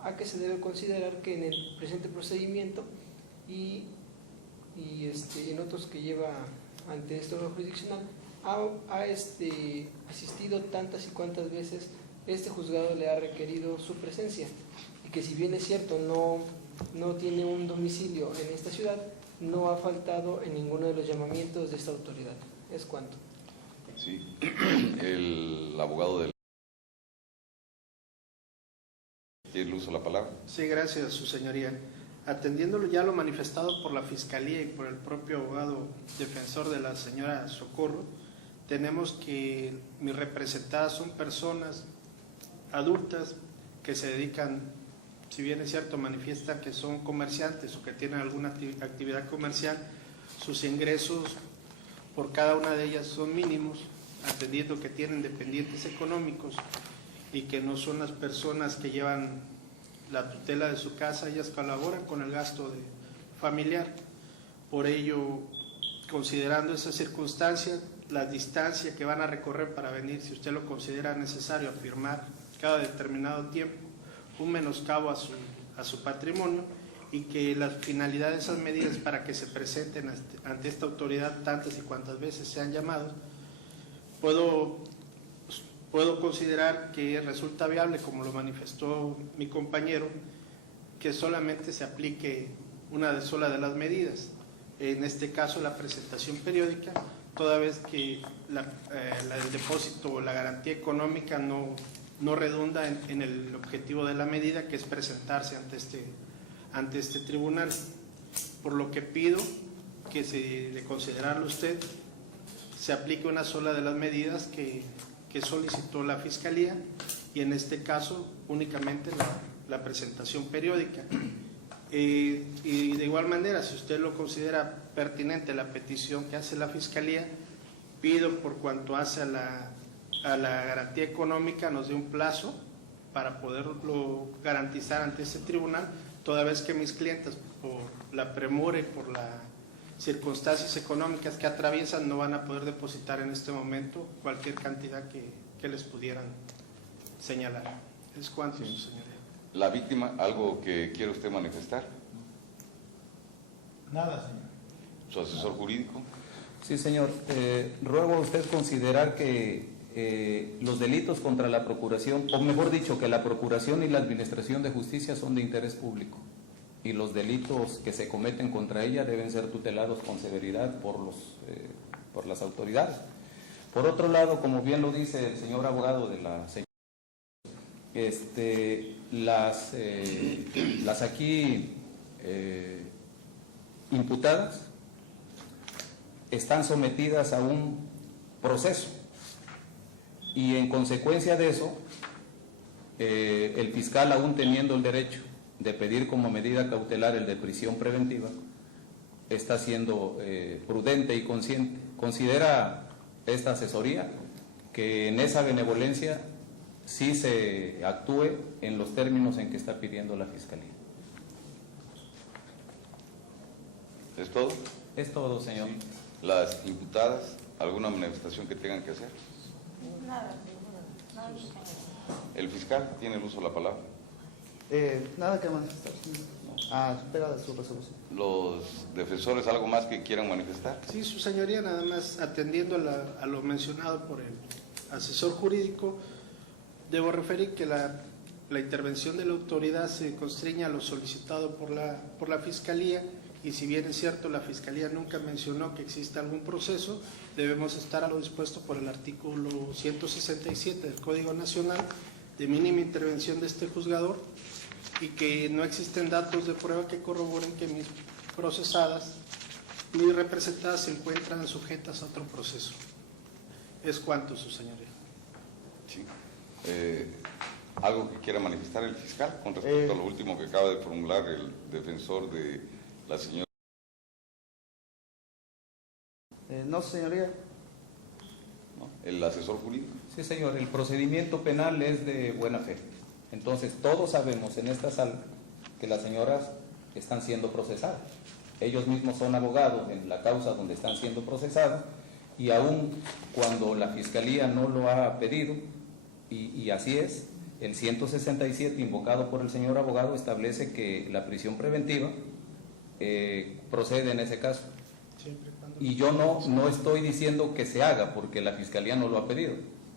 a que se debe considerar que en el presente procedimiento y en otros que lleva ante este órgano jurisdiccional ha asistido tantas y cuantas veces este juzgado le ha requerido su presencia, y que si bien es cierto no tiene un domicilio en esta ciudad, no ha faltado en ninguno de los llamamientos de esta autoridad. ¿Es cuánto? Sí, el abogado del... ¿Tiene el uso de la palabra? Sí, gracias, su señoría. Atendiéndolo ya lo manifestado por la Fiscalía y por el propio abogado defensor de la señora Socorro, tenemos que mis representadas son personas adultas que se dedican, si bien es cierto, manifiestan que son comerciantes o que tienen alguna actividad comercial, sus ingresos por cada una de ellas son mínimos, atendiendo que tienen dependientes económicos y que no son las personas que llevan la tutela de su casa, ellas colaboran con el gasto familiar. Por ello, considerando esa circunstancia, la distancia que van a recorrer para venir, si usted lo considera necesario, a firmar cada determinado tiempo, un menoscabo a su patrimonio, y que la finalidad de esas medidas para que se presenten ante esta autoridad tantas y cuantas veces sean llamados, puedo considerar que resulta viable, como lo manifestó mi compañero, que solamente se aplique una sola de las medidas, en este caso la presentación periódica, toda vez que el depósito o la garantía económica no redunda en el objetivo de la medida, que es presentarse ante este tribunal. Por lo que pido que, de considerarlo usted, se aplique una sola de las medidas que solicitó la Fiscalía, y en este caso únicamente la presentación periódica. Y de igual manera, si usted lo considera pertinente la petición que hace la Fiscalía, pido, por cuanto hace a la garantía económica, nos dé un plazo para poderlo garantizar ante este tribunal, toda vez que mis clientes, por la premura y por las circunstancias económicas que atraviesan, no van a poder depositar en este momento cualquier cantidad que les pudieran señalar. ¿Es cuánto, sí, señoría? La víctima, ¿algo que quiere usted manifestar? Nada, señor. ¿Su asesor jurídico? Sí, señor. Ruego a usted considerar que los delitos contra la Procuración, o mejor dicho, que la Procuración y la Administración de Justicia son de interés público, y los delitos que se cometen contra ella deben ser tutelados con severidad por las autoridades. Por otro lado, como bien lo dice el señor abogado de la señora, las aquí imputadas están sometidas a un proceso, y en consecuencia de eso, el fiscal, aún teniendo el derecho de pedir como medida cautelar el de prisión preventiva, está siendo prudente y consciente. Considera esta asesoría que en esa benevolencia sí se actúe en los términos en que está pidiendo la Fiscalía. ¿Es todo? Es todo, señor. ¿Las imputadas, alguna manifestación que tengan que hacer? Nada. ¿El fiscal tiene el uso de la palabra? Nada que manifestar, señor. Espera de su resolución. ¿Los defensores algo más que quieran manifestar? Sí, su señoría, nada más atendiendo a lo mencionado por el asesor jurídico, debo referir que la intervención de la autoridad se constriña a lo solicitado por la Fiscalía, y si bien es cierto, la Fiscalía nunca mencionó que exista algún proceso, debemos estar a lo dispuesto por el artículo 167 del Código Nacional de mínima intervención de este juzgador, y que no existen datos de prueba que corroboren que mis procesadas, mis representadas, se encuentran sujetas a otro proceso. Es cuanto, su señoría. Sí. ¿Algo que quiera manifestar el fiscal con respecto a lo último que acaba de formular el defensor de la señora? No, señoría. ¿No? ¿El asesor jurídico? Sí, señor. El procedimiento penal es de buena fe. Entonces, todos sabemos en esta sala que las señoras están siendo procesadas. Ellos mismos son abogados en la causa donde están siendo procesadas, y aún cuando la Fiscalía no lo ha pedido, y así es, el 167 invocado por el señor abogado establece que la prisión preventiva procede en ese caso. Y yo no estoy diciendo que se haga porque la Fiscalía no lo ha pedido.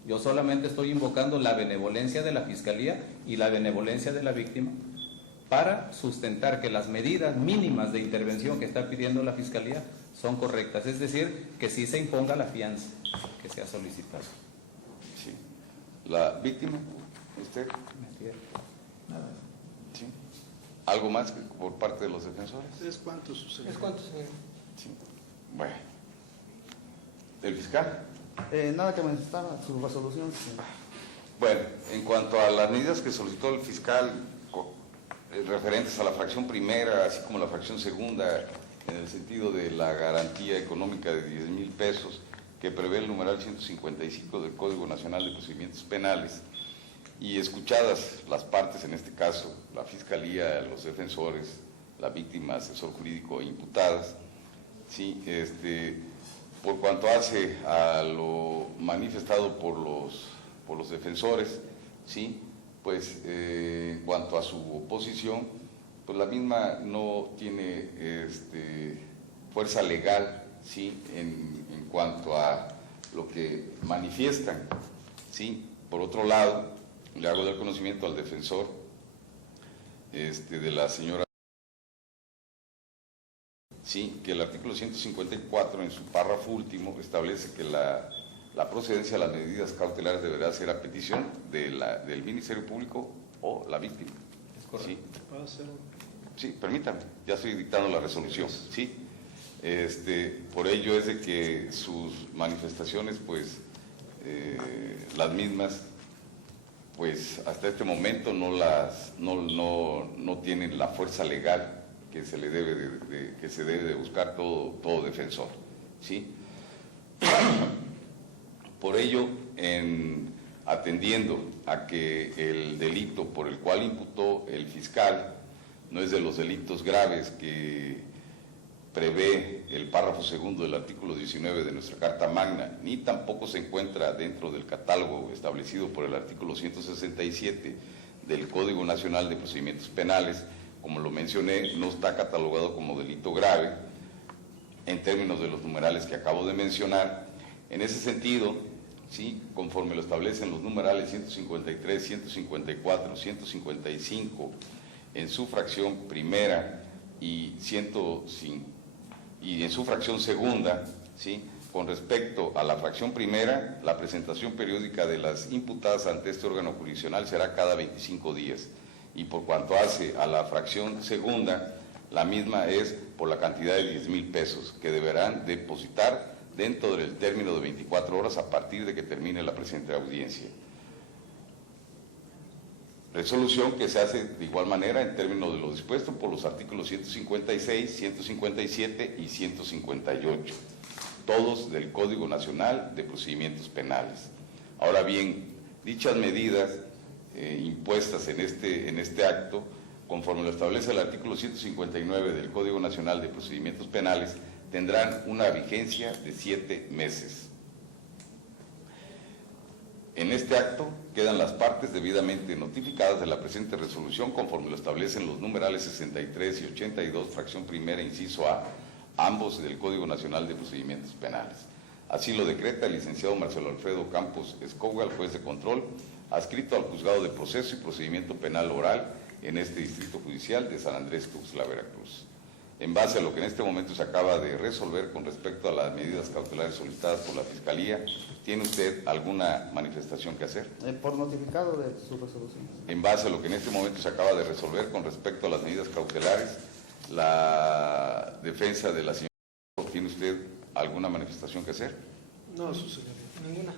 Yo solamente estoy invocando la benevolencia de la Fiscalía y la benevolencia de la víctima para sustentar que las medidas mínimas de intervención que está pidiendo la Fiscalía son correctas, es decir, que sí se imponga la fianza que se ha solicitado. Sí. ¿La víctima? ¿Usted? Nada. Sí. ¿Algo más por parte de los defensores? ¿Es cuánto, su señoría? ¿Es cuánto, señor? Sí. Bueno. ¿El fiscal? Nada que manifestar a su resolución, señor. Bueno, en cuanto a las medidas que solicitó el fiscal referentes a la fracción primera, así como la fracción segunda, en el sentido de la garantía económica de 10,000 pesos que prevé el numeral 155 del Código Nacional de Procedimientos Penales, y escuchadas las partes, en este caso la Fiscalía, los defensores, la víctima, asesor jurídico e imputadas, sí, por cuanto hace a lo manifestado por los defensores, sí, pues en cuanto a su oposición, pues la misma no tiene fuerza legal, ¿sí? En cuanto a lo que manifiestan, ¿sí? Por otro lado, le hago del conocimiento al defensor de la señora, sí, que el artículo 154 en su párrafo último establece que la procedencia de las medidas cautelares deberá ser a petición del Ministerio Público o la víctima. Es correcto. ¿Sí? ¿Puedo hacer Sí, permítame, ya estoy dictando la resolución, ¿sí? Por ello es de que sus manifestaciones, pues, las mismas, pues, hasta este momento no tienen la fuerza legal que se le debe que se debe de buscar todo defensor, ¿sí? Por ello, atendiendo a que el delito por el cual imputó el fiscal no es de los delitos graves que prevé el párrafo segundo del artículo 19 de nuestra Carta Magna, ni tampoco se encuentra dentro del catálogo establecido por el artículo 167 del Código Nacional de Procedimientos Penales, como lo mencioné, no está catalogado como delito grave en términos de los numerales que acabo de mencionar. En ese sentido, ¿sí?, conforme lo establecen los numerales 153, 154, 155, en su fracción primera y en su fracción segunda, ¿sí?, con respecto a la fracción primera, la presentación periódica de las imputadas ante este órgano jurisdiccional será cada 25 días. Y por cuanto hace a la fracción segunda, la misma es por la cantidad de 10,000 pesos que deberán depositar dentro del término de 24 horas a partir de que termine la presente audiencia. Resolución que se hace de igual manera en términos de lo dispuesto por los artículos 156, 157 y 158, todos del Código Nacional de Procedimientos Penales. Ahora bien, dichas medidas impuestas en este acto, conforme lo establece el artículo 159 del Código Nacional de Procedimientos Penales, tendrán una vigencia de 7 meses. En este acto quedan las partes debidamente notificadas de la presente resolución conforme lo establecen los numerales 63 y 82, fracción primera, inciso A, ambos del Código Nacional de Procedimientos Penales. Así lo decreta el licenciado Marcelo Alfredo Campos Escoga, el juez de control, adscrito al Juzgado de Proceso y Procedimiento Penal Oral en este Distrito Judicial de San Andrés Tuxtla, Veracruz. En base a lo que en este momento se acaba de resolver con respecto a las medidas cautelares solicitadas por la Fiscalía, ¿tiene usted alguna manifestación que hacer? Por notificado de su resolución. En base a lo que en este momento se acaba de resolver con respecto a las medidas cautelares, la defensa de la señora, ¿tiene usted alguna manifestación que hacer? No, su señoría.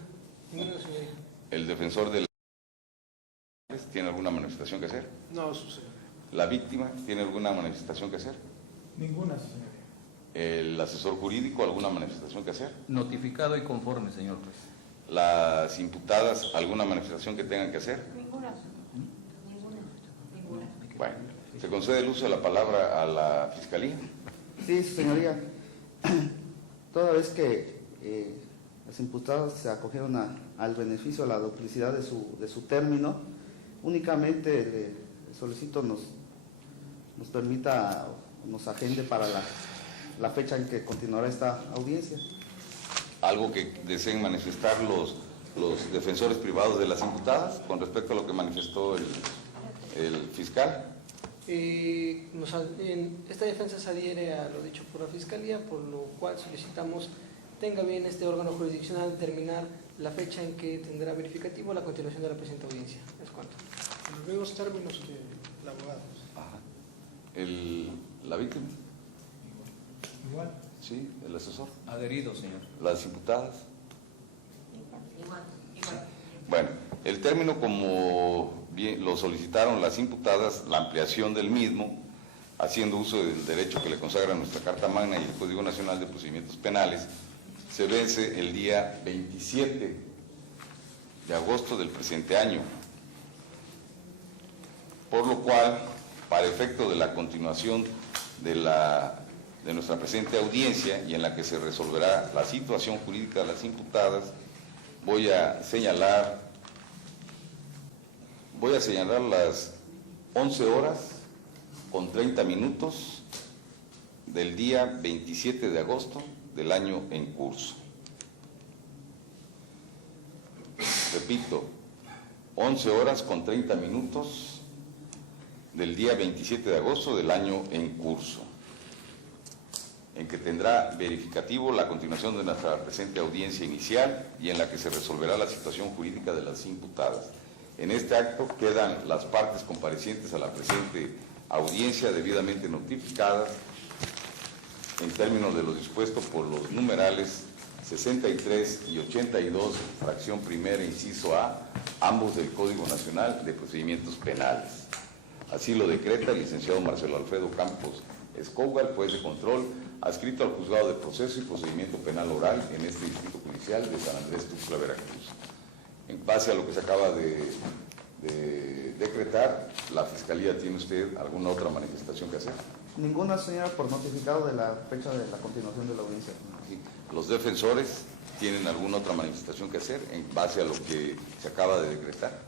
Ninguna, señoría. ¿El defensor de la tiene alguna manifestación que hacer? No, su señoría. ¿La víctima tiene alguna manifestación que hacer? Ninguna, señoría. ¿El asesor jurídico alguna manifestación que hacer? Notificado y conforme, señor juez. ¿Las imputadas alguna manifestación que tengan que hacer? Ninguna. Bueno, ¿se concede el uso de la palabra a la Fiscalía? Sí, señoría. Toda vez que las imputadas se acogieron al beneficio, a la duplicidad de su término, únicamente le solicito nos permita, nos agende para la fecha en que continuará esta audiencia. ¿Algo que deseen manifestar los defensores privados de las imputadas con respecto a lo que manifestó el fiscal? Esta defensa se adhiere a lo dicho por la Fiscalía, por lo cual solicitamos tenga bien este órgano jurisdiccional determinar la fecha en que tendrá verificativo la continuación de la presente audiencia. ¿Es cuánto? En los mismos términos que el abogado. Ajá. ¿La víctima? Igual. Sí, el asesor. Adherido, señor. ¿Las imputadas? Igual. Bueno, el término como bien lo solicitaron las imputadas, la ampliación del mismo, haciendo uso del derecho que le consagra nuestra Carta Magna y el Código Nacional de Procedimientos Penales, se vence el día 27 de agosto del presente año, por lo cual, para efecto de la continuación de nuestra presente audiencia y en la que se resolverá la situación jurídica de las imputadas, voy a señalar Voy a señalar las 11 horas con 30 minutos del día 27 de agosto del año en curso. Repito, 11 horas con 30 minutos del día 27 de agosto del año en curso, en que tendrá verificativo la continuación de nuestra presente audiencia inicial y en la que se resolverá la situación jurídica de las imputadas. En este acto quedan las partes comparecientes a la presente audiencia debidamente notificadas en términos de lo dispuesto por los numerales 63 y 82, fracción primera, inciso A, ambos del Código Nacional de Procedimientos Penales. Así lo decreta el licenciado Marcelo Alfredo Campos Escobar, juez de control, adscrito al Juzgado de Proceso y Procedimiento Penal Oral en este Distrito Judicial de San Andrés Tuxtla, Veracruz. En base a lo que se acaba de decretar, ¿la Fiscalía tiene usted alguna otra manifestación que hacer? Ninguna, señora, por notificado de la fecha de la continuación de la audiencia. Sí. ¿Los defensores tienen alguna otra manifestación que hacer en base a lo que se acaba de decretar?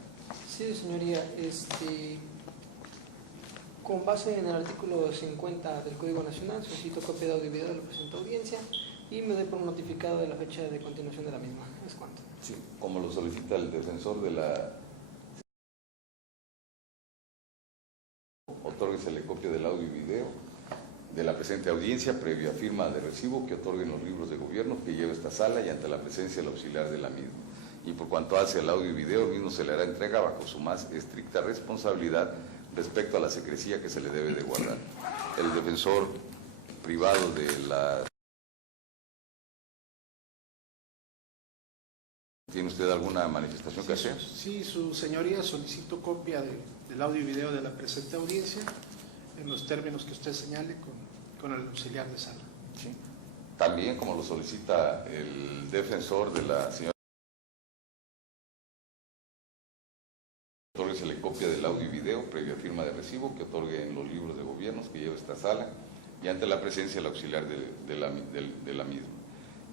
Sí, señoría, con base en el artículo 50 del Código Nacional, solicito copia de audio y video de la presente audiencia y me doy por notificado de la fecha de continuación de la misma. ¿Es cuánto? Sí. Como lo solicita el defensor de la... Otórguesele copia del audio y video de la presente audiencia previa firma de recibo que otorguen los libros de gobierno que lleva esta sala y ante la presencia del auxiliar de la misma. Y por cuanto hace al audio y video, el mismo se le hará entrega bajo su más estricta responsabilidad respecto a la secrecía que se le debe de guardar. El defensor privado de la... ¿Tiene usted alguna manifestación que hacer? Sí, su señoría, solicito copia del audio y video de la presente audiencia en los términos que usted señale con el auxiliar de sala. Sí. También, como lo solicita el defensor de la señora, otórguesele copia del audio y video previa firma de recibo que otorgue en los libros de gobiernos que lleva esta sala y ante la presencia del auxiliar de la misma.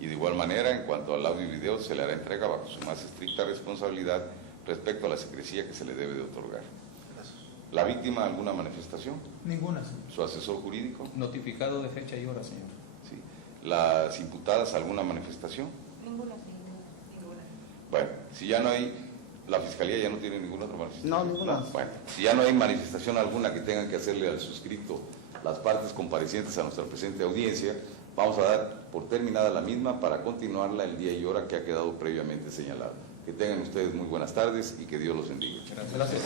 Y de igual manera, en cuanto al audio y video, se le hará entrega bajo su más estricta responsabilidad respecto a la secrecía que se le debe de otorgar. Gracias. ¿La víctima alguna manifestación? Ninguna, señor. ¿Su asesor jurídico? Notificado de fecha y hora, señor. Sí. ¿Las imputadas alguna manifestación? Ninguna, señor. Ninguna. Bueno, si ya no hay, la Fiscalía ya no tiene ninguna otra manifestación. No, ninguna. Bueno, si ya no hay manifestación alguna que tengan que hacerle al suscrito las partes comparecientes a nuestra presente audiencia, vamos a dar por terminada la misma para continuarla el día y hora que ha quedado previamente señalado. Que tengan ustedes muy buenas tardes y que Dios los bendiga. Gracias.